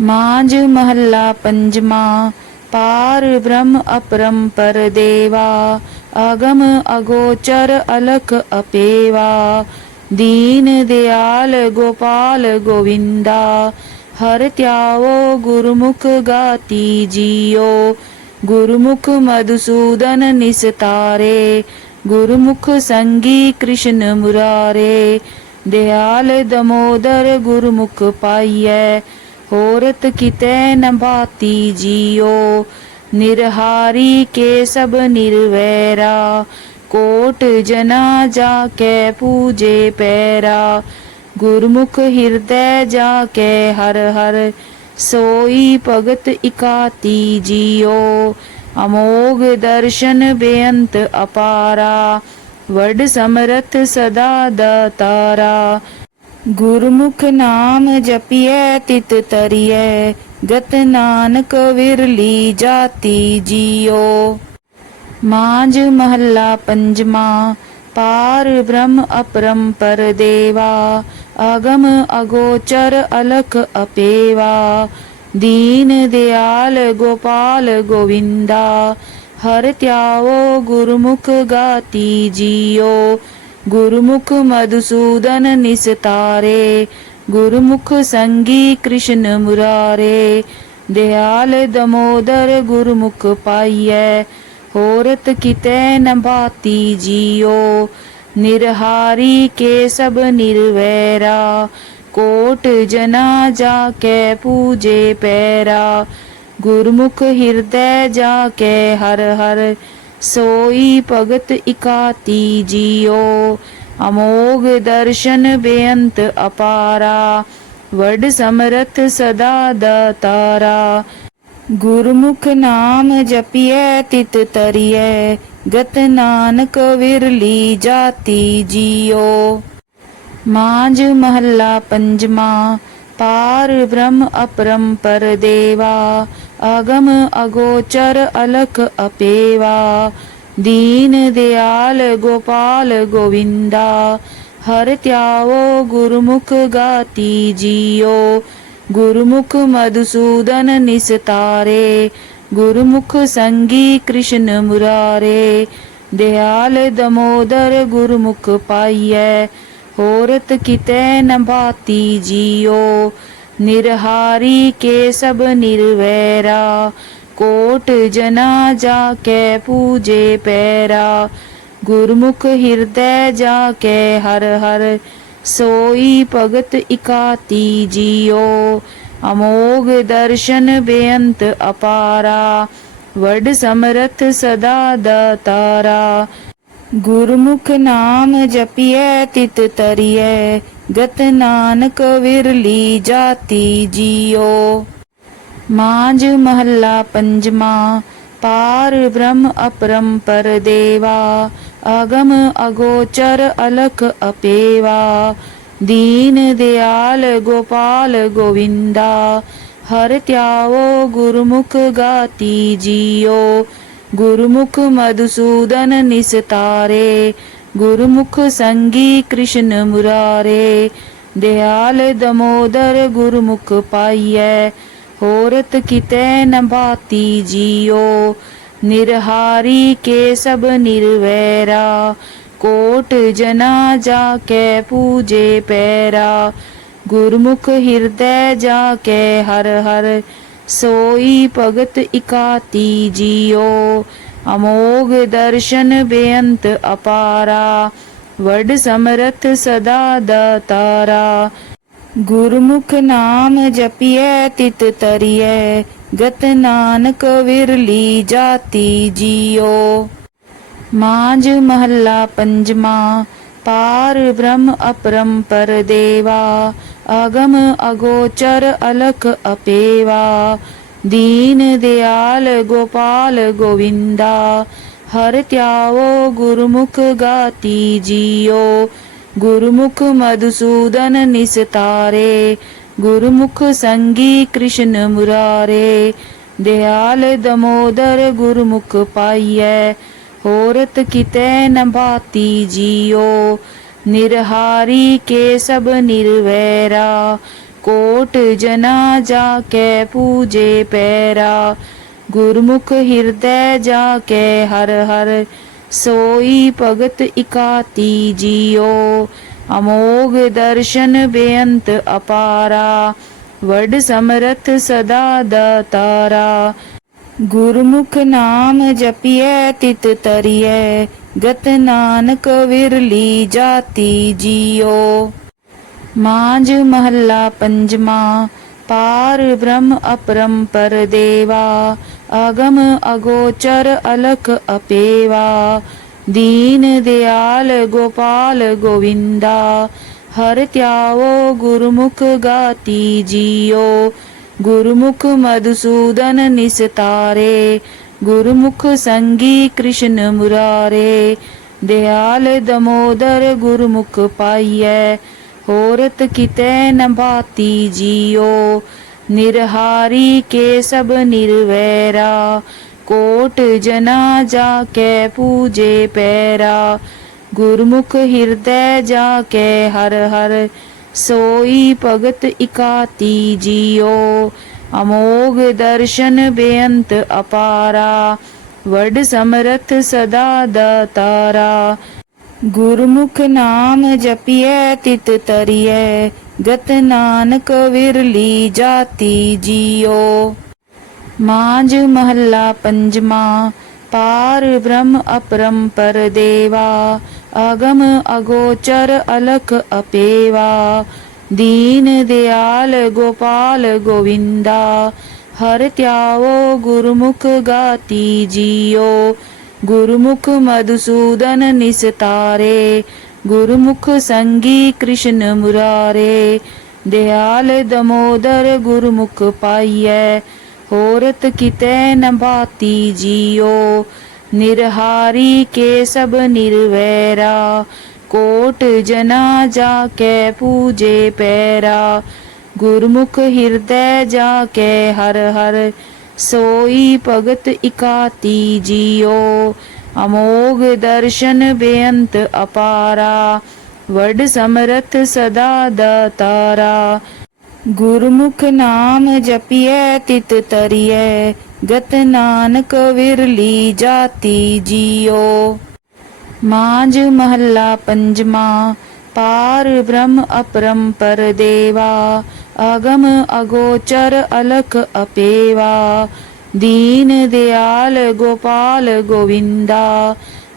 ਮਾਂਝ ਮਹੱਲਾ ਪੰਜਵਾਂ, ਪਾਰ ਬ੍ਰਹਮ ਅਪਰੰਪਰ ਦੇਵਾ, ਅਗਮ ਅਗੋਚਰ ਅਲਖ ਅਪੇਵਾ। ਦੀਨ ਦਿਆਲ ਗੋਪਾਲ ਗੋਵਿੰਦਾ, ਹਰ ਧਿਆਵੋ ਗੁਰਮੁਖ ਗਾਤੀ ਜੀਓ। ਗੁਰਮੁਖ ਮਧੁਸੂਦਨ ਨਿਸਤਾਰੇ ਗੁਰਮੁਖ ਸੰਗੀ ਕ੍ਰਿਸ਼ਨ ਮੁਰਾਰੇ। ਦਿਆਲ ਦਮੋਦਰ ਗੁਰਮੁਖ ਪਾਈਐ ਹੋਰਤ ਕਿਤੇ ਨ ਭਾਤੀ ਜੀਓ, ਨਿਰਹਾਰੀ ਕੇ ਸਭ ਨਿਰਵੈਰਾ, ਕੋਟ ਜਨਾ ਜਾ ਕੇ ਪੂਜੇ ਪੈਰਾ, ਗੁਰਮੁਖ ਹਿਰਦੈ ਜਾ ਕੇ ਹਰ ਹਰ, ਸੋਈ ਭਗਤ ਇਕਾਤੀ ਜੀਓ, ਅਮੋਗ ਦਰਸ਼ਨ ਬੇਅੰਤ ਅਪਾਰਾ, ਵਡ ਸਮਰਥ ਸਦਾ ਦਾਤਾਰਾ ਗੁਰਮੁਖ ਨਾਮ ਜਪੀਐ, ਤਿਤ ਤਰੀਐ, ਗਤ ਨਾਨਕ ਵਿਰਲੀ ਜਾਤੀ ਜੀਓ ਮਾਂਝ ਮਹੱਲਾ ਪੰਜਵਾਂ, ਪਾਰ ਬ੍ਰਹਮ ਅਪਰੰਪਰ ਦੇਵਾ, ਅਗਮ ਅਗੋਚਰ ਅਲਖ ਅਪੇਵਾ। ਦੀਨ ਦਿਆਲ ਗੋਪਾਲ ਗੋਵਿੰਦਾ, ਹਰ ਧਿਆਵੋ ਗੁਰਮੁਖ ਗਾਤੀ ਜੀਓ ਗੁਰਮੁਖ ਮਧੁਸੂਦਨ ਨਿਸਤਾਰੇ, ਗੁਰਮੁਖ ਸੰਗੀ ਕ੍ਰਿਸ਼ਨ ਮੁਰਾਰੇ। ਦਿਆਲ ਦਮੋਦਰ ਗੁਰਮੁਖ ਪਾਈਐ, ਹੋਰਤ ਕਿਤੈ ਨ ਭਾਤੀ ਜੀਓ। ਨਿਰਹਾਰੀ ਕੇ ਸਭ ਨਿਰਵੈਰਾ, ਕੋਟ ਜਨਾ ਜਾ ਕੇ ਪੂਜੇ ਪੈਰਾ। ਗੁਰਮੁਖ ਹਿਰਦੈ ਜਾ ਕੇ ਹਰ ਹਰ ਸੋਈ ਭਗਤ ਇਕਾਤੀ ਜੀਓ, ਅਮੋਗ ਦਰਸ਼ਨ ਬੇਅੰਤ ਅਪਾਰਾ, ਵਡ ਸਮਰਥ ਸਦਾ ਦਾਤਾਰਾ ਗੁਰਮੁਖ ਨਾਮ ਜਪੀਐ, ਤਿਤ ਤਰੀਐ, ਗਤ ਨਾਨਕ ਵਿਰਲੀ ਜਾਤੀ ਜੀਓ। ਮਾਂਝ ਮਹੱਲਾ ਪੰਜਵਾਂ, ਪਾਰ ਬ੍ਰਹਮ ਅਪਰੰਪਰ ਦੇਵਾ। ਅਗਮ ਅਗੋਚਰ ਅਲਖ ਅਪੇਵਾ। ਦੀਨ ਦਿਆਲ ਗੋਪਾਲ ਗੋਵਿੰਦਾ। ਹਰ ਧਿਆਵੋ ਗੁਰਮੁਖ ਗਾਤੀ ਜੀਓ। ਗੁਰਮੁਖ ਮਧੁਸੂਦਨ ਨਿਸਤਾਰੇ ਗੁਰਮੁਖ ਸੰਗੀ ਕ੍ਰਿਸ਼ਨ ਮੁਰਾਰੇ। ਦਿਆਲ ਦਮੋਦਰ ਗੁਰਮੁਖ ਪਾਈਐ। ਹੋਰਤ ਕਿਤੇ ਨ ਭਾਤੀ ਜੀਓ। ਨਿਰਹਾਰੀ ਕੇ ਸਭ ਨਿਰਵੈਰਾ, ਕੋਟ ਜਨਾ ਜਾ ਕੇ ਪੂਜੇ ਪੈਰਾ। ਗੁਰਮੁਖ ਹਿਰਦੈ ਜਾ ਕੇ ਹਰ ਹਰ, ਸੋਈ ਭਗਤ ਇਕਾਤੀ ਜੀਓ। ਅਮੋਗ ਦਰਸ਼ਨ ਬੇਅੰਤ ਅਪਾਰਾ, ਵਡ ਸਮਰਥ ਸਦਾ ਦਾਤਾਰਾ ਗੁਰਮੁਖ ਨਾਮ ਜਪੀਐ, ਤਿਤ ਤਰੀਐ। ਗਤ ਨਾਨਕ ਵਿਰਲੀ ਜਾਤੀ ਜੀਓ। ਮਾਂਝ ਮਹੱਲਾ ਪੰਜਵਾਂ, ਪਾਰ ਬ੍ਰਹਮ ਅਪਰੰਪਰ ਦੇਵਾ ਅਗਮ ਅਗੋਚਰ ਅਲਖ ਅਪੇਵਾ। ਦੀਨ ਦਿਆਲ ਗੋਪਾਲ ਗੋਵਿੰਦਾ, ਹਰ ਧਿਆਵੋ ਗੁਰਮੁਖ ਗਾਤੀ ਜੀਓ। ਗੁਰਮੁਖ ਮਧੁਸੂਦਨ ਨਿਸਤਾਰੇ ਗੁਰਮੁਖ ਸੰਗੀ ਕ੍ਰਿਸ਼ਨ ਮੁਰਾਰੇ, ਦਿਆਲ ਦਮੋਦਰ ਗੁਰਮੁਖ ਪਾਈਐ, ਹੋਰਤ ਕਿਤੇ ਨ ਭਾਤੀ ਜੀਓ, ਨਿਰਹਾਰੀ ਕੇ ਸਭ ਨਿਰਵੈਰਾ, ਕੋਟ ਜਨਾ ਜਾ ਕੇ ਪੂਜੇ ਪੈਰਾ, ਗੁਰਮੁਖ ਹਿਰਦੈ ਜਾ ਕੇ ਹਰ ਹਰ, ਸੋਈ ਭਗਤ ਇਕਾਤੀ ਜੀਓ। ਅਮੋਗ ਦਰਸ਼ਨ ਬੇਅੰਤ ਅਪਾਰਾ, ਵਡ ਸਮਰਥ ਸਦਾ ਦਾਤਾਰਾ ਗੁਰਮੁਖ ਨਾਮ ਜਪੀਐ, ਤਿਤ ਤਰੀਐ, ਗਤ ਨਾਨਕ ਵਿਰਲੀ ਜਾਤੀ ਜੀਓ। ਮਾਂਝ ਮਹੱਲਾ ਪੰਜਵਾਂ, ਪਾਰ ਬ੍ਰਹਮ ਅਪਰੰਪਰ ਦੇਵਾ, ਅਗਮ ਅਗੋਚਰ ਅਲਖ ਅਪੇਵਾ। ਦੀਨ ਦਿਆਲ ਗੋਪਾਲ ਗੋਵਿੰਦਾ, ਹਰ ਧਿਆਵੋ ਗੁਰਮੁਖ ਗਾਤੀ ਜੀਓ। ਗੁਰਮੁਖ ਮਧੁਸੂਦਨ ਨਿਸਤਾਰੇ, ਗੁਰਮੁਖ ਸੰਗੀ ਕ੍ਰਿਸ਼ਨ ਮੁਰਾਰੇ। ਦਿਆਲ ਦਮੋਦਰ ਗੁਰਮੁਖ ਪਾਈਐ, ਹੋਰਤ ਕਿਤੈ ਨ ਭਾਤੀ ਜੀਓ। ਨਿਰਹਾਰੀ ਕੇ ਸਭ ਨਿਰਵੈਰਾ ਕੋਟ ਜਨਾ ਜਾ ਕੇ ਪੂਜੇ ਪੈਰਾ। ਗੁਰਮੁਖ ਹਿਰਦੈ ਜਾ ਕੇ ਹਰ ਹਰ, ਸੋਈ ਭਗਤ ਇਕਾਤੀ ਜੀਓ। ਅਮੋਗ ਦਰਸ਼ਨ ਬੇਅੰਤ ਅਪਾਰਾ, ਵਡ ਸਮਰਥ ਸਦਾ ਦਾਤਾਰਾ ਗੁਰਮੁਖ ਨਾਮ ਜਪੀਐ, ਤਿਤ ਤਰੀਐ, ਗਤ ਨਾਨਕ ਵਿਰਲੀ ਜਾਤੀ ਜੀਓ। ਮਾਂਝ ਮਹੱਲਾ ਪੰਜਵਾਂ, ਪਾਰ ਬ੍ਰਹਮ ਅਪਰੰਪਰ ਦੇਵਾ, ਅਗਮ ਅਗੋਚਰ ਅਲਖ ਅਪੇਵਾ। ਦੀਨ ਦਿਆਲ ਗੋਪਾਲ ਗੋਵਿੰਦਾ, ਹਰ ਧਿਆਵੋ ਗੁਰਮੁਖ ਗਾਤੀ ਜੀਓ। ਗੁਰਮੁਖ ਮਧੁਸੂਦਨ ਨਿਸਤਾਰੇ ਗੁਰਮੁਖ ਸੰਗੀ ਕ੍ਰਿਸ਼ਨ ਮੁਰਾਰੇ। ਦਿਆਲ ਦਮੋਦਰ ਗੁਰਮੁਖ ਪਾਈਐ ਹੋਰਤ ਕਿਤੇ ਨ ਬਾਤੀ ਜੀਓ ਨਿਰਹਾਰੀ ਕੇ ਸਭ ਨਿਰਵੈਰਾ ਕੋਟ ਜਨਾ ਜਾ ਕੇ ਪੂਜੇ ਪੈਰਾ ਗੁਰਮੁਖ ਹਿਰਦੈ ਜਾ ਕੇ ਹਰ ਹਰ ਸੋਈ ਭਗਤ ਇਕਾਤੀ ਜੀਓ ਅਮੋਗ ਦਰਸ਼ਨ ਬੇਅੰਤ ਅਪਾਰਾ ਵਡ ਸਮਰਥ ਸਦਾ ਦਾਤਾਰਾ ਗੁਰਮੁਖ ਨਾਮ ਜਪੀਐ, ਤਿਤ ਤਰੀਐ, ਗਤ ਨਾਨਕ ਵਿਰਲੀ ਜਾਤੀ ਜੀਓ ਮਾਂਝ ਮਹੱਲਾ ਪੰਜਵਾਂ, ਪਾਰ ਬ੍ਰਹਮ ਅਪਰੰਪਰ ਦੇਵਾ, ਅਗਮ ਅਗੋਚਰ ਅਲਖ ਅਪੇਵਾ। ਦੀਨ ਦਿਆਲ ਗੋਪਾਲ ਗੋਵਿੰਦਾ, ਹਰ ਧਿਆਵੋ ਗੁਰਮੁਖ ਗਾਤੀ ਜੀਓ ਗੁਰਮੁਖ ਮਧੁਸੂਦਨ ਨਿਸਤਾਰੇ, ਗੁਰਮੁਖ ਸੰਗੀ ਕ੍ਰਿਸ਼ਨ ਮੁਰਾਰੇ। ਦਿਆਲ ਦਮੋਦਰ ਗੁਰਮੁਖ ਪਾਈਐ, ਹੋਰਤ ਕਿਤੈ ਨ ਬਾਤੀ ਜੀਓ। ਨਿਰਹਾਰੀ ਕੇ ਸਭ ਨਿਰਵੈਰਾ, ਕੋਟ ਜਨਾ ਜਾ ਕੇ ਪੂਜੇ ਪੈਰਾ। ਗੁਰਮੁਖ ਹਿਰਦੈ ਜਾ ਕੇ ਹਰ ਹਰ ਸੋਈ ਭਗਤ ਇਕਾਤੀ ਜੀਓ ਅਮੋਗ ਦਰਸ਼ਨ ਬੇਅੰਤ ਅਪਾਰਾ, ਵਡ ਸਮਰਥ ਸਦਾ ਦਾਤਾਰਾ ਗੁਰਮੁਖ ਨਾਮ ਜਪੀਐ, ਤਿਤ ਤਰੀਐ, ਗਤ ਨਾਨਕ ਵਿਰਲੀ ਜਾਤੀ ਜੀਓ। ਮਾਂਝ ਮਹੱਲਾ ਪੰਜਵਾਂ, ਪਾਰ ਬ੍ਰਹਮ ਅਪਰੰਪਰ ਦੇਵਾ ਅਗਮ ਅਗੋਚਰ ਅਲਖ ਅਪੇਵਾ। ਦੀਨ ਦਿਆਲ ਗੋਪਾਲ ਗੋਵਿੰਦਾ।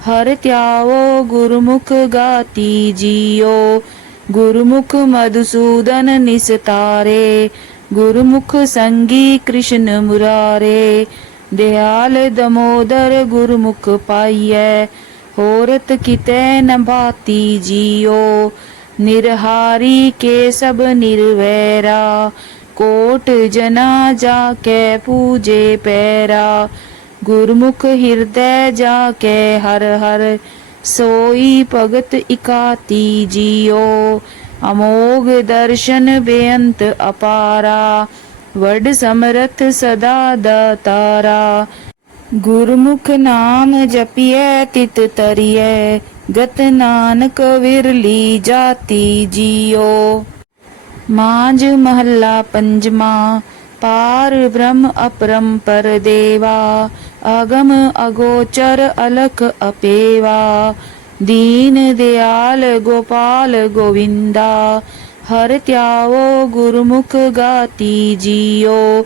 ਹਰ ਧਿਆਵੋ ਗੁਰਮੁਖ ਗਾਤੀ ਜੀਓ। ਗੁਰਮੁਖ ਮਧੁਸੂਦਨ ਨਿਸਤਾਰੇ। ਗੁਰਮੁਖ ਸੰਗੀ ਕ੍ਰਿਸ਼ਨ ਮੁਰਾਰੇ। ਦਿਆਲ ਦਮੋਦਰ ਗੁਰਮੁਖ ਪਾਈਐ। ਹੋਰਤ ਕਿਤੇ ਨ ਬਾਤੀ ਜੀਓ। ਨਿਰਹਾਰੀ ਕੇ ਸਭ ਨਿਰਵੈਰਾ, ਕੋਟ ਜਨਾ ਜਾ ਕੇ ਪੂਜੇ ਪੈਰਾ। ਗੁਰਮੁਖ ਹਿਰਦੈ ਜਾ ਕੇ ਹਰ ਹਰ, ਸੋਈ ਭਗਤ ਇਕਾਤੀ ਜੀਓ। ਅਮੋਗ ਦਰਸ਼ਨ ਬੇਅੰਤ ਅਪਾਰਾ, ਵਡ ਸਮਰਥ ਸਦਾ ਦਾਤਾਰਾ ਗੁਰਮੁਖ ਨਾਮ ਜਪੀਐ, ਤਿਤ ਤਰੀਐ। ਗਤ ਨਾਨਕ ਵਿਰਲੀ ਜਾਤੀ ਜੀਓ। ਮਾਂਝ ਮਹੱਲਾ ਪੰਜਵਾਂ, ਪਾਰ ਬ੍ਰਹਮ ਅਪਰੰਪਰ ਦੇਵਾ, ਅਗਮ ਅਗੋਚਰ ਅਲਖ ਅਪੇਵਾ। ਦੀਨ ਦਿਆਲ ਗੋਪਾਲ ਗੋਵਿੰਦਾ, ਹਰ ਧਿਆਵੋ ਗੁਰਮੁਖ ਗਾਤੀ ਜੀਓ।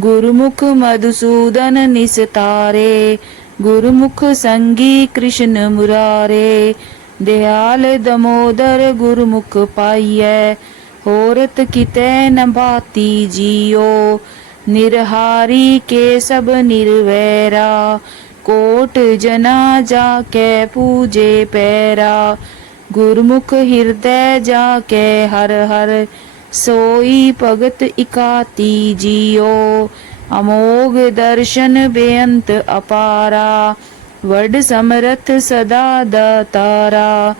ਗੁਰਮੁਖ ਮਧੁਸੂਦਨ ਨਿਸਤਾਰੇ ਗੁਰਮੁਖ ਸੰਗੀ ਕ੍ਰਿਸ਼ਨ ਮੁਰਾਰੇ ਦਿਆਲ ਦਮੋਦਰ ਗੁਰਮੁਖ ਪਾਈਐ ਹੋਰਤ ਕਿਤੇ ਨ ਬਾਤੀ ਜੀਓ ਨਿਰਹਾਰੀ ਕੇ ਸਭ ਨਿਰਵੈਰਾ ਕੋਟ ਜਨਾ ਜਾ ਕੇ ਪੂਜੇ ਪੈਰਾ ਗੁਰਮੁਖ ਹਿਰਦੈ ਜਾ ਕੇ ਹਰ ਹਰ ਸੋਈ ਭਗਤ ਇਕਾਤੀ ਜੀਓ ਅਮੋਗ ਦਰਸ਼ਨ ਬੇਅੰਤ ਅਪਾਰਾ, ਵਡ ਸਮਰਥ ਸਦਾ ਦਾਤਾਰਾ।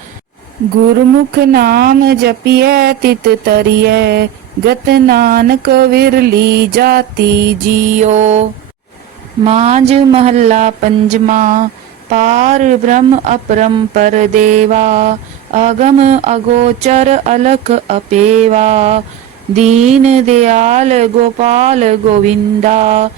ਗੁਰਮੁਖ ਨਾਮ ਜਪੀਐ, ਤਿਤ ਤਰੀਐ, ਗਤ ਨਾਨਕ ਵਿਰਲੀ ਜਾਤੀ ਜੀਓ। ਮਾਂਝ ਮਹੱਲਾ ਪੰਜਵਾਂ, ਪਾਰ ਬ੍ਰਹਮ ਅਪਰੰਪਰ ਦੇਵਾ ਅਗਮ ਅਗੋਚਰ ਅਲਖ ਅਪੇਵਾ। ਦੀਨ ਦਿਆਲ ਗੋਪਾਲ ਗੋਵਿੰਦਾ,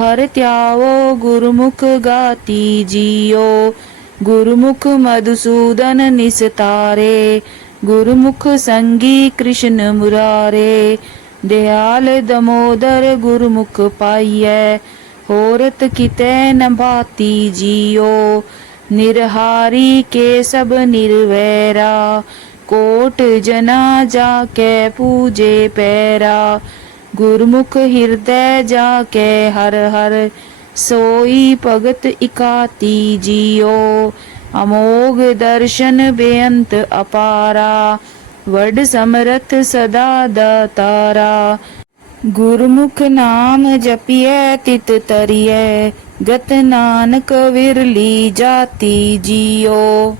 ਹਰ ਧਿਆਵੋ ਗੁਰਮੁਖ ਗਾਤੀ ਜੀਓ। ਗੁਰਮੁਖ ਮਧੁਸੂਦਨ ਨਿਸਤਾਰੇ ਗੁਰਮੁਖ ਸੰਗੀ ਕ੍ਰਿਸ਼ਨ ਮੁਰਾਰੇ। ਦਿਆਲ ਦਮੋਦਰ ਗੁਰਮੁਖ ਪਾਈਐ, ਹੋਰਤ ਕਿਤੈ ਨ ਭਾਤੀ ਜੀਓ। ਨਿਰਹਾਰੀ ਕੇ ਸਭ ਨਿਰਵੈਰਾ ਕੋਟ ਜਨਾ ਜਾ ਕੇ ਪੂਜੇ ਪੈਰਾ, ਗੁਰਮੁਖ ਹਿਰਦੈ ਜਾ ਕੇ ਹਰ ਹਰ, ਸੋਈ ਭਗਤ ਇਕਾਤੀ ਜੀਓ, ਅਮੋਗ ਦਰਸ਼ਨ ਬੇਅੰਤ ਅਪਾਰਾ, ਵਡ ਸਮਰਥ ਸਦਾ ਦਾਤਾਰਾ ਗੁਰਮੁਖ ਨਾਮ ਜਪੀਐ, ਤਿਤ ਤਰੀਐ, ਗਤ ਨਾਨਕ ਵਿਰਲੀ ਜਾਤੀ ਜੀਓ।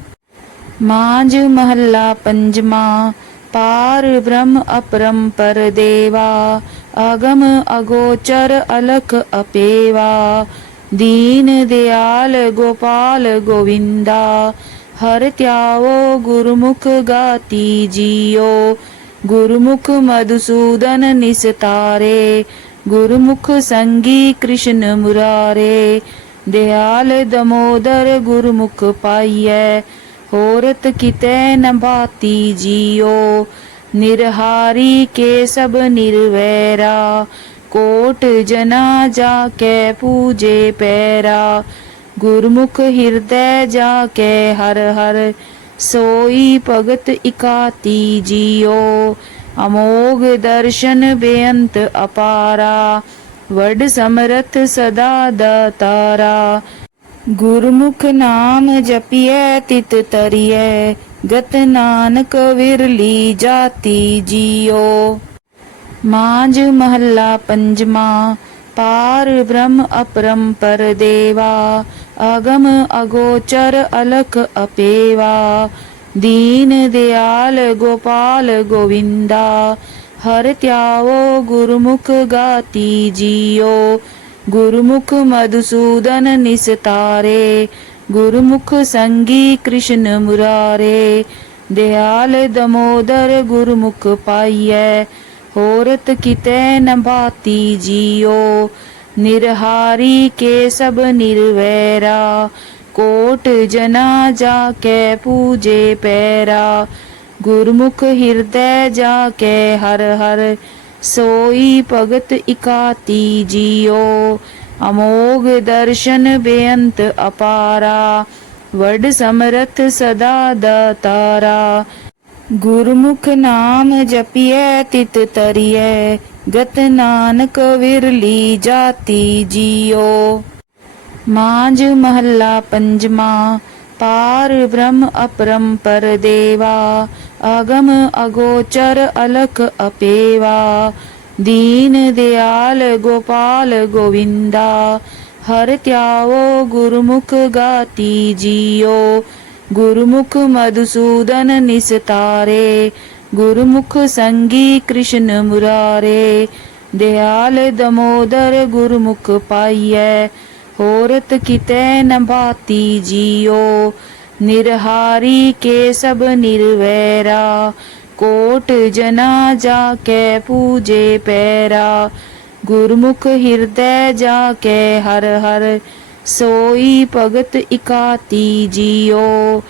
ਮਾਂਝ ਮਹੱਲਾ ਪੰਜਵਾ, ਪਾਰ ਬ੍ਰਹਮ ਅਪਰੰਪਰ ਦੇਵਾ, ਅਗਮ ਅਗੋਚਰ ਅਲਖ ਅਪੇਵਾ। ਦੀਨ ਦਿਆਲ ਗੋਪਾਲ ਗੋਵਿੰਦਾ, ਹਰ ਧਿਆਵੋ ਗੁਰਮੁਖ ਗਾਤੀ ਜੀਓ। ਗੁਰਮੁਖ ਮਧੁਸੂਦਨ ਨਿਸਤਾਰੇ ਗੁਰਮੁਖ ਸੰਗੀ ਕ੍ਰਿਸ਼ਨ ਮੁਰਾਰੇ। ਦਿਆਲ ਦਮੋਦਰ ਗੁਰਮੁਖ ਪਾਈਐ ਹੋਰਤ ਕਿਤੇ ਨ ਭਾਤੀ ਜੀਓ, ਨਿਰਹਾਰੀ ਕੇ ਸਭ ਨਿਰਵੈਰਾ, ਕੋਟ ਜਨਾ ਜਾ ਕੇ ਪੂਜੇ ਪੈਰਾ, ਗੁਰਮੁਖ ਹਿਰਦੈ ਜਾ ਕੇ ਹਰ ਹਰ, ਸੋਈ ਭਗਤ ਇਕਾਤੀ ਜੀਓ, ਅਮੋਗ ਦਰਸ਼ਨ ਬੇਅੰਤ ਅਪਾਰਾ, ਵਡ ਸਮਰਥ ਸਦਾ ਦਾਤਾਰਾ ਗੁਰਮੁਖ ਨਾਮ ਜਪੀਐ, ਤਿਤ ਤਰੀਐ, ਗਤ ਨਾਨਕ ਵਿਰਲੀ ਜਾਤੀ ਜੀਓ ਮਾਂਝ ਮਹੱਲਾ ਪੰਜਵਾ, ਪਾਰ ਬ੍ਰਹਮ ਅਪਰੰਪਰ ਦੇਵਾ, ਅਗਮ ਅਗੋਚਰ ਅਲਖ ਅਪੇਵਾ। ਦੀਨ ਦਿਆਲ ਗੋਪਾਲ ਗੋਵਿੰਦਾ, ਹਰ ਧਿਆਵੋ ਗੁਰਮੁਖ ਗਾਤੀ ਜੀਓ ਗੁਰਮੁਖ ਮਧੁਸੂਦਨ ਨਿਸਤਾਰੇ, ਗੁਰਮੁਖ ਸੰਗੀ ਕ੍ਰਿਸ਼ਨ ਮੁਰਾਰੇ। ਦਿਆਲ ਦਮੋਦਰ ਗੁਰਮੁਖ ਪਾਈਐ, ਹੋਰਤ ਕਿਤੈ ਨ ਭਾਤੀ ਜੀਓ। ਨਿਰਹਾਰੀ ਕੇ ਸਭ ਨਿਰਵੈਰਾ, ਕੋਟ ਜਨਾ ਜਾ ਕੇ ਪੂਜੇ ਪੈਰਾ। ਗੁਰਮੁਖ ਹਿਰਦੈ ਜਾ ਕੇ ਹਰ ਹਰ ਸੋਈ ਭਗਤ ਇਕਾਤੀ ਜੀਓ, ਅਮੋਗ ਦਰਸ਼ਨ ਬੇਅੰਤ ਅਪਾਰਾ, ਵਡ ਸਮਰਥ ਸਦਾ ਦਾਤਾਰਾ ਗੁਰਮੁਖ ਨਾਮ ਜਪੀਐ, ਤਿਤ ਤਰੀਐ, ਗਤ ਨਾਨਕ ਵਿਰਲੀ ਜਾਤੀ ਜੀਓ। ਮਾਂਝ ਮਹੱਲਾ ਪੰਜਵਾ, ਪਾਰ ਬ੍ਰਹਮ ਅਪਰੰਪਰ ਦੇਵਾ। ਅਗਮ ਅਗੋਚਰ ਅਲਖ ਅਪੇਵਾ। ਦੀਨ ਦਿਆਲ ਗੋਪਾਲ ਗੋਵਿੰਦਾ। ਹਰ ਧਿਆਵੋ ਗੁਰਮੁਖ ਗਾਤੀ ਜੀਓ। ਗੁਰਮੁਖ ਮਧੁਸੂਦਨ ਨਿਸਤਾਰੇ ਗੁਰਮੁਖ ਸੰਗੀ ਕ੍ਰਿਸ਼ਨ ਮੁਰਾਰੇ। ਦਿਆਲ ਦਮੋਦਰ ਗੁਰਮੁਖ ਪਾਈਐ। ਹੋਰਤ ਕਿਤੇ ਨ ਭਾਤੀ ਜੀਓ। ਨਿਰਹਾਰੀ ਕੇ ਸਭ ਨਿਰਵੈਰਾ, ਕੋਟ ਜਨਾ ਜਾ ਕੇ ਪੂਜੇ ਪੈਰਾ। ਗੁਰਮੁਖ ਹਿਰਦੈ ਜਾ ਕੇ ਹਰ ਹਰ, ਸੋਈ ਭਗਤ ਇਕਾਤੀ ਜੀਓ।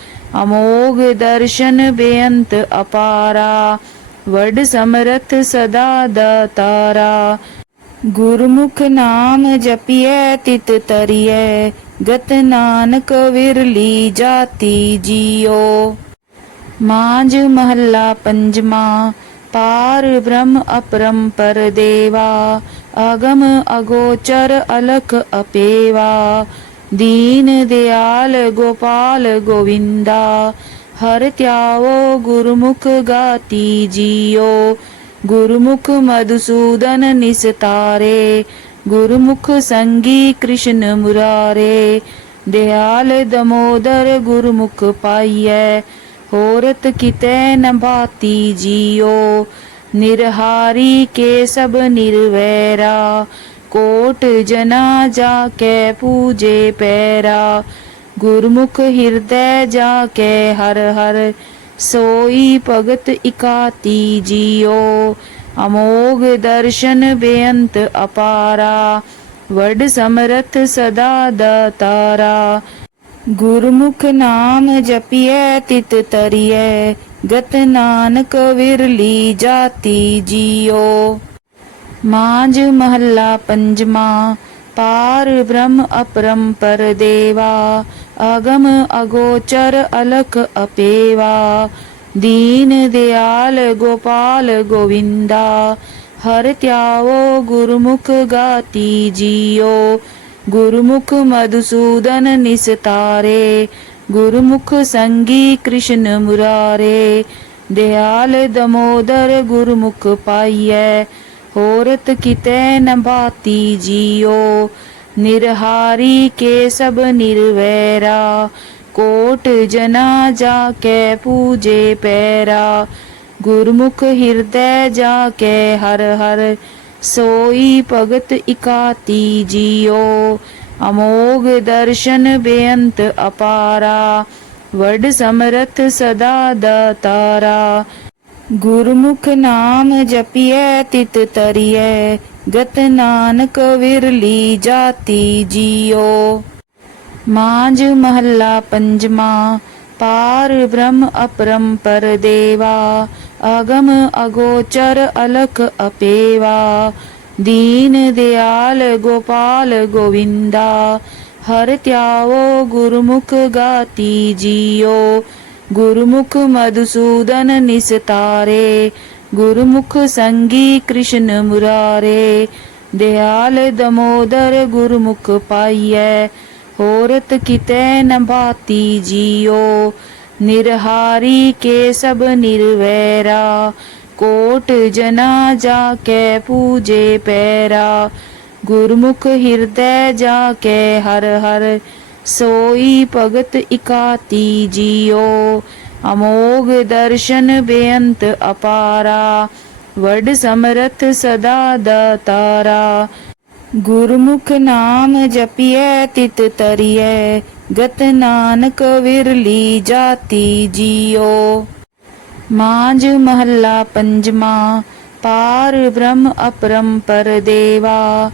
ਅਮੋਗ ਦਰਸ਼ਨ ਬੇਅੰਤ ਅਪਾਰਾ, ਵਡ ਸਮਰਥ ਸਦਾ ਦਾਤਾਰਾ ਗੁਰਮੁਖ ਨਾਮ ਜਪੀਐ, ਤਿਤ ਤਰੀਐ। ਗਤ ਨਾਨਕ ਵਿਰਲੀ ਜਾਤੀ ਜੀਓ। ਮਾਂਝ ਮਹੱਲਾ ਪੰਜਵਾ, ਪਾਰ ਬ੍ਰਹਮ ਅਪਰੰਪਰ ਦੇਵਾ ਅਗਮ ਅਗੋਚਰ ਅਲਖ ਅਪੇਵਾ। ਦੀਨ ਦਿਆਲ ਗੋਪਾਲ ਗੋਵਿੰਦਾ, ਹਰ ਧਿਆਵੋ ਗੁਰਮੁਖ ਗਾਤੀ ਜੀਓ। ਗੁਰਮੁਖ ਮਧੁਸੂਦਨ ਨਿਸਤਾਰੇ ਗੁਰਮੁਖ ਸੰਗੀ ਕ੍ਰਿਸ਼ਨ ਮੁਰਾਰੇ, ਦਿਆਲ ਦਮੋਦਰ ਗੁਰਮੁਖ ਪਾਈਐ, ਹੋਰਤ ਕਿਤੇ ਨ ਭਾਤੀ ਜੀਓ, ਨਿਰਹਾਰੀ ਕੇ ਸਭ ਨਿਰਵੈਰਾ, ਕੋਟ ਜਨਾ ਜਾ ਕੇ ਪੂਜੇ ਪੈਰਾ, ਗੁਰਮੁਖ ਹਿਰਦੈ ਜਾ ਕੇ ਹਰ ਹਰ, ਸੋਈ ਭਗਤ ਇਕਾਤੀ ਜੀਓ। ਅਮੋਘ ਦਰਸ਼ਨ ਬੇਅੰਤ ਅਪਾਰਾ, ਵਡ ਸਮਰਥ ਸਦਾ ਦਾਤਾਰਾ। ਗੁਰਮੁਖ ਨਾਮ ਜਪੀਐ, ਤਿਤ ਤਰੀਐ, ਗਤ ਨਾਨਕ ਵਿਰਲੀ ਜਾਤੀ ਜੀਓ। ਮਾਂਝ ਮਹੱਲਾ ਪੰਜਵਾਂ ਪਾਰ ਬ੍ਰਹਮ ਅਪਰੰਪਰ ਦੇਵਾ, ਅਗਮ ਅਗੋਚਰ ਅਲਖ ਅਪੇਵਾ। ਦੀਨ ਦਿਆਲ ਗੋਪਾਲ ਗੋਵਿੰਦਾ, ਹਰ ਧਿਆਵੋ ਗੁਰਮੁਖ ਗਾਤੀ ਜੀਓ। ਗੁਰਮੁਖ ਮਧੁਸੂਦਨ ਨਿਸਤਾਰੇ ਗੁਰਮੁਖ ਸੰਗੀ ਕ੍ਰਿਸ਼ਨ ਮੁਰਾਰੇ। ਦਿਆਲ ਦਮੋਦਰ ਗੁਰਮੁਖ ਪਾਈਐ, ਹੋਰਤ ਕਿਤੇ ਨ ਬਾਤੀ ਜੀਓ। ਨਿਰਹਾਰੀ ਕੇ ਸਭ ਨਿਰਵੈਰਾ ਕੋਟ ਜਨਾ ਜਾ ਕੇ ਪੂਜੇ ਪੈਰਾ, ਗੁਰਮੁਖ ਹਿਰਦੈ ਜਾ ਕੇ ਹਰ ਹਰ, ਸੋਈ ਭਗਤ ਇਕਾਤੀ ਜੀਓ, ਅਮੋਗ ਦਰਸ਼ਨ ਬੇਅੰਤ ਅਪਾਰਾ, ਵਡ ਸਮਰਥ ਸਦਾ ਦਾਤਾਰਾ ਗੁਰਮੁਖ ਨਾਮ ਜਪੀਐ, ਤਿਤ ਤਰੀਐ, ਗਤ ਨਾਨਕ ਵਿਰਲੀ ਜਾਤੀ ਜੀਓ। ਮਾਂਝ ਮਹੱਲਾ ਪੰਜਵਾਂ, ਪਾਰ ਬ੍ਰਹਮ ਅਪਰੰਪਰ ਦੇਵਾ ਅਗਮ ਅਗੋਚਰ ਅਲਖ ਅਪੇਵਾ। ਦੀਨ ਦਿਆਲ ਗੋਪਾਲ ਗੋਵਿੰਦਾ, ਹਰ ਧਿਆਵੋ ਗੁਰਮੁਖ ਗਾਤੀ ਜੀਓ। ਗੁਰਮੁਖ ਮਧੁਸੂਦਨ ਨਿਸਤਾਰੇ ਗੁਰਮੁਖ ਸੰਗੀ ਕ੍ਰਿਸ਼ਨ ਮੁਰਾਰੇ। ਦਿਆਲ ਦਮੋਦਰ ਗੁਰਮੁਖ ਪਾਈਐ ਹੋਰਤ ਕਿਤੇ ਨ ਬਾਤੀ ਜੀਓ, ਨਿਰਹਾਰੀ ਕੇ ਸਭ ਨਿਰਵੈਰਾ, ਕੋਟ ਜਨਾ ਜਾ ਕੇ ਪੂਜੇ ਪੈਰਾ, ਗੁਰਮੁਖ ਹਿਰਦੈ ਜਾ ਕੇ ਹਰ ਹਰ, ਸੋਈ ਭਗਤ ਇਕਾਤੀ ਜੀਓ ਅਮੋਘ ਦਰਸ਼ਨ ਬੇਅੰਤ ਅਪਾਰਾ, ਵਡ ਸਮਰਥ ਸਦਾ ਦਾਤਾਰਾ ਗੁਰਮੁਖ ਨਾਮ ਜਪੀਐ, ਤਿਤ ਤਰੀਐ, ਗਤ ਨਾਨਕ ਵਿਰਲੀ ਜਾਤੀ ਜੀਓ ਮਾਂਝ ਮਹੱਲਾ ਪੰਜਵਾਂ, ਪਾਰ ਬ੍ਰਹਮ ਅਪਰੰਪਰ ਦੇਵਾ,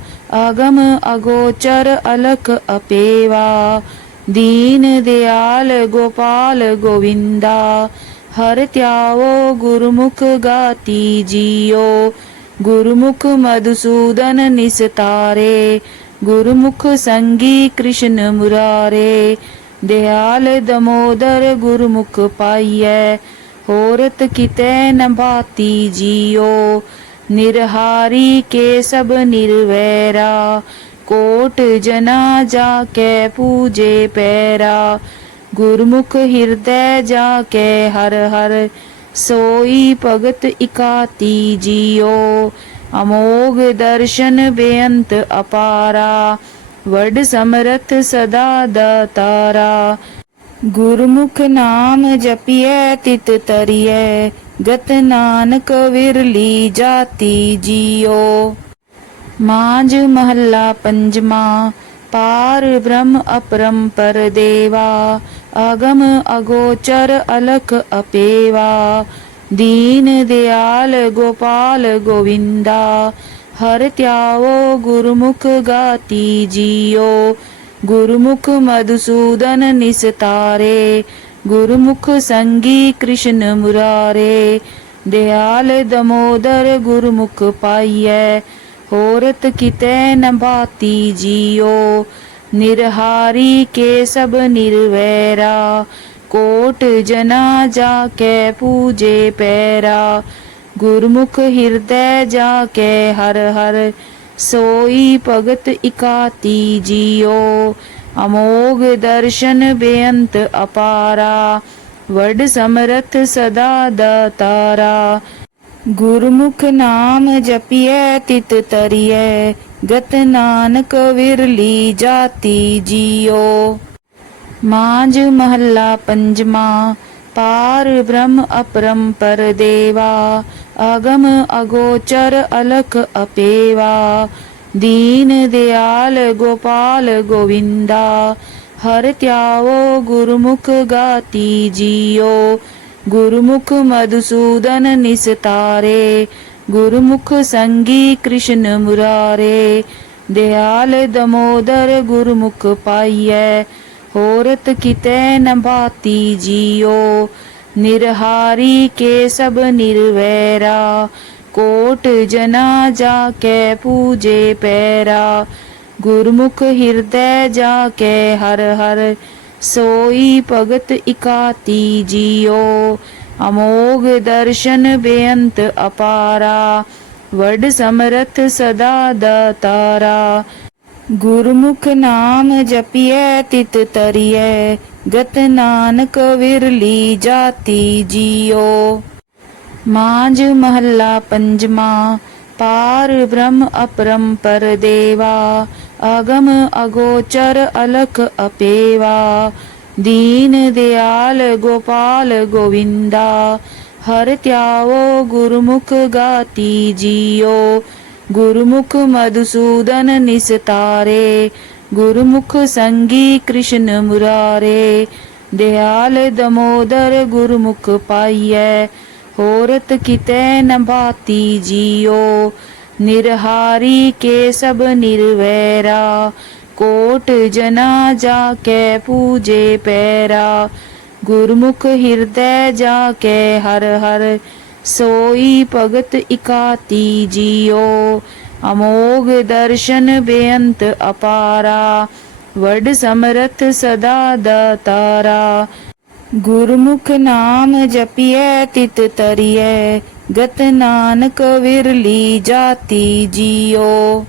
ਅਗਮ ਅਗੋਚਰ ਅਲਖ ਅਪੇਵਾ। ਦੀਨ ਦਿਆਲ ਗੋਪਾਲ ਗੋਵਿੰਦਾ, ਹਰ ਧਿਆਵੋ ਗੁਰਮੁਖ ਗਾਤੀ ਜੀਓ ਗੁਰਮੁਖ ਮਧੁਸੂਦਨ ਨਿਸਤਾਰੇ, ਗੁਰਮੁਖ ਸੰਗੀ ਕ੍ਰਿਸ਼ਨ ਮੁਰਾਰੇ। ਦਿਆਲ ਦਮੋਦਰ ਗੁਰਮੁਖ ਪਾਈਐ, ਹੋਰਤ ਕਿਤੈ ਨ ਬਾਤੀ ਜੀਓ। ਨਿਰਹਾਰੀ ਕੇ ਸਭ ਨਿਰਵੈਰਾ, ਕੋਟ ਜਨਾ ਜਾ ਕੇ ਪੂਜੇ ਪੈਰਾ। ਗੁਰਮੁਖ ਹਿਰਦੈ ਜਾ ਕੇ ਹਰ ਹਰ ਸੋਈ ਭਗਤ ਇਕਾਤੀ ਜੀਓ ਅਮੋਘ ਦਰਸ਼ਨ ਬੇਅੰਤ ਅਪਾਰਾ, ਵਡ ਸਮਰਥ ਸਦਾ ਦਾਤਾਰਾ ਗੁਰਮੁਖ ਨਾਮ ਜਪੀਐ, ਤਿਤ ਤਰੀਐ, ਗਤ ਨਾਨਕ ਵਿਰਲੀ ਜਾਤੀ ਜੀਓ। ਮਾਂਝ ਮਹੱਲਾ ਪੰਜਵਾਂ, ਪਾਰ ਬ੍ਰਹਮ ਅਪਰੰਪਰ ਦੇਵਾ। ਅਗਮ ਅਗੋਚਰ ਅਲਖ ਅਪੇਵਾ। ਦੀਨ ਦਿਆਲ ਗੋਪਾਲ ਗੋਵਿੰਦਾ। ਹਰ ਧਿਆਵੋ ਗੁਰਮੁਖ ਗਾਤੀ ਜੀਓ। ਗੁਰਮੁਖ ਮਧੁਸੂਦਨ ਨਿਸਤਾਰੇ ਗੁਰਮੁਖ ਸੰਗੀ ਕ੍ਰਿਸ਼ਨ ਮੁਰਾਰੇ। ਦਿਆਲ ਦਮੋਦਰ ਗੁਰਮੁਖ ਪਾਈਐ। ਹੋਰਤ ਕਿਤੇ ਨ ਬਾਤੀ ਜੀਓ। ਨਿਰਹਾਰੀ ਕੇ ਸਭ ਨਿਰਵੈਰਾ, ਕੋਟ ਜਨਾ ਜਾ ਕੇ ਪੂਜੇ ਪੈਰਾ। ਗੁਰਮੁਖ ਹਿਰਦੈ ਜਾ ਕੇ ਹਰ ਹਰ, ਸੋਈ ਭਗਤ ਇਕਾਤੀ ਜੀਓ। ਅਮੋਗ ਦਰਸ਼ਨ ਬੇਅੰਤ ਅਪਾਰਾ, ਵਡ ਸਮਰਥ ਸਦਾ ਦਾਤਾਰਾ ਗੁਰਮੁਖ ਨਾਮ ਜਪੀਐ, ਤਿਤ ਤਰੀਐ, ਗਤ ਨਾਨਕ ਵਿਰਲੀ ਜਾਤੀ ਜੀਓ ਮਾਂਝ ਮਹੱਲਾ ਪੰਜਵਾਂ, ਪਾਰ ਬ੍ਰਹਮ ਅਪਰੰਪਰ ਦੇਵਾ, ਅਗਮ ਅਗੋਚਰ ਅਲਖ ਅਪੇਵਾ। ਦੀਨ ਦਿਆਲ ਗੋਪਾਲ ਗੋਵਿੰਦਾ, ਹਰ ਧਿਆਵੋ ਗੁਰਮੁਖ ਗਾਤੀ ਜੀਓ ਗੁਰਮੁਖ ਮਧੁਸੂਦਨ ਨਿਸਤਾਰੇ, ਗੁਰਮੁਖ ਸੰਗੀ ਕ੍ਰਿਸ਼ਨ ਮੁਰਾਰੇ। ਦਿਆਲ ਦਮੋਦਰ ਗੁਰਮੁਖ ਪਾਈਐ, ਹੋਰਤ ਕਿਤੈ ਨ ਬਾਤੀ ਜੀਓ। ਨਿਰਹਾਰੀ ਕੇ ਸਭ ਨਿਰਵੈਰਾ, ਕੋਟ ਜਨਾ ਜਾ ਕੇ ਪੂਜੇ ਪੈਰਾ। ਗੁਰਮੁਖ ਹਿਰਦੈ ਜਾ ਕੇ ਹਰ ਹਰ ਸੋਈ ਭਗਤ ਇਕਾਤੀ ਜੀਓ, ਅਮੋਘ ਦਰਸ਼ਨ ਬੇਅੰਤ ਅਪਾਰਾ, ਵਡ ਸਮਰਥ ਸਦਾ ਦਾਤਾਰਾ ਗੁਰਮੁਖ ਨਾਮ ਜਪੀਐ, ਤਿਤ ਤਰੀਐ, ਗਤ ਨਾਨਕ ਵਿਰਲੀ ਜਾਤੀ ਜੀਓ। ਮਾਂਝ ਮਹੱਲਾ ਪੰਜਵਾ, ਪਾਰ ਬ੍ਰਹਮ ਅਪਰੰਪਰ ਦੇਵਾ। ਅਗਮ ਅਗੋਚਰ ਅਲਖ ਅਪੇਵਾ। ਦੀਨ ਦਿਆਲ ਗੋਪਾਲ ਗੋਵਿੰਦਾ। ਹਰ ਧਿਆਵੋ ਗੁਰਮੁਖ ਗਾਤੀ ਜੀਓ। ਗੁਰਮੁਖ ਮਧੁਸੂਦਨ ਨਿਸਤਾਰੇ। ਗੁਰਮੁਖ ਸੰਗੀ ਕ੍ਰਿਸ਼ਨ ਮੁਰਾਰੇ। ਦਿਆਲ ਦਮੋਦਰ ਗੁਰਮੁਖ ਪਾਈਐ। ਹੋਰਤ ਕਿਤੇ ਨ ਬਾਤੀ ਜੀਓ। ਨਿਰਹਾਰੀ ਕੇ ਸਭ ਨਿਰਵੈਰਾ, ਕੋਟ ਜਨਾ ਜਾ ਕੇ ਪੂਜੇ ਪੈਰਾ। ਗੁਰਮੁਖ ਹਿਰਦੈ ਜਾ ਕੇ ਹਰ ਹਰ, ਸੋਈ ਭਗਤ ਇਕਾਤੀ ਜੀਓ। ਅਮੋਗ ਦਰਸ਼ਨ ਬੇਅੰਤ ਅਪਾਰਾ, ਵਡ ਸਮਰਥ ਸਦਾ ਦਾਤਾਰਾ ਗੁਰਮੁਖ ਨਾਮ ਜਪੀਐ, ਤਿਤ ਤਰੀਐ। ਗਤ ਨਾਨਕ ਵਿਰਲੀ ਜਾਤੀ ਜੀਓ।